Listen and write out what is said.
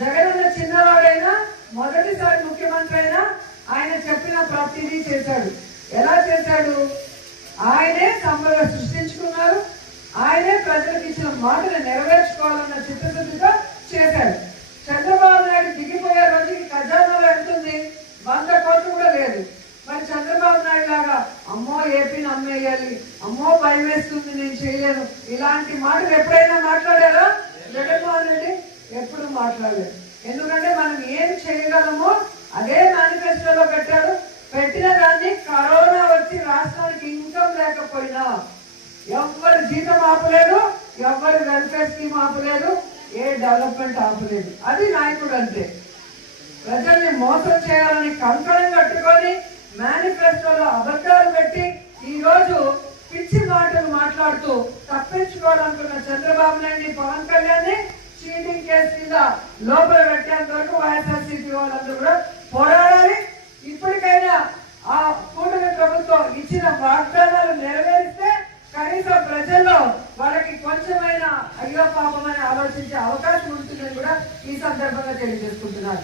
జగనన్న చిన్నవాడైనా మొదటిసారి ముఖ్యమంత్రి అయినా ఆయన చెప్పిన ప్రతిదీ చేశాడు. ఎలా చేశాడు? ఆయనే సంపద సృష్టించుకున్నారు, ఆయనే ప్రజలకు ఇచ్చిన మాటను నెరవేర్చుకోవాలన్న చిత్తశుద్ధితో చేశాడు. చంద్రబాబు నాయుడు దిగిపోయే రోజుకి ఖజానాలో ఎంతుంది? 100 కోట్లు కూడా లేదు. మరి చంద్రబాబు నాయుడు లాగా అమ్మో ఏపీని అమ్మేయాలి, అమ్మో భయం వేస్తుంది, నేను చేయలేను, ఇలాంటి మాటలు ఎప్పుడైనా మాట్లాడారా? జగన్మోహన్ రెడ్డి ఎప్పుడు మాట్లాడలేదు. ఎందుకంటే మనం ఏం చేయగలమో అదే మేనిఫెస్టోలో పెట్టాడు. పెట్టిన దాన్ని కరోనా వచ్చి రాష్ట్రానికి ఇన్కమ్ లేకపోయినా ఎవ్వరు జీతం ఆపలేదు, ఎవ్వరు వెల్ఫేర్ స్కీమ్ ఆపలేదు, ఏ డెవలప్మెంట్ ఆపలేదు. అది నాయకుడు అంటే. ప్రజల్ని మోసం చేయాలని కంకణం కట్టుకొని మేనిఫెస్టోలో అబద్ధాలు పెట్టి ఈ రోజు పిచ్చి మాటలు మాట్లాడుతూ తప్పించుకోవాలనుకున్న చంద్రబాబు నాయుడిని, పవన్ కళ్యాణ్ చీటింగ్ కేసు కింద లోపల పెట్టేంత వరకు వైఎస్ఆర్సీపీ వాళ్ళందరూ కూడా పోరాడాలి. ఇప్పటికైనా ఆ కూటమి ప్రభుత్వం ఇచ్చిన వాగ్దానాలు నెరవేరిస్తే కనీసం ప్రజల్లో వాళ్ళకి కొంచెమైనా అయ్యో పాపమని ఆలోచించే అవకాశం ఉంటుందని కూడా ఈ సందర్భంగా తెలియజేసుకుంటున్నారు.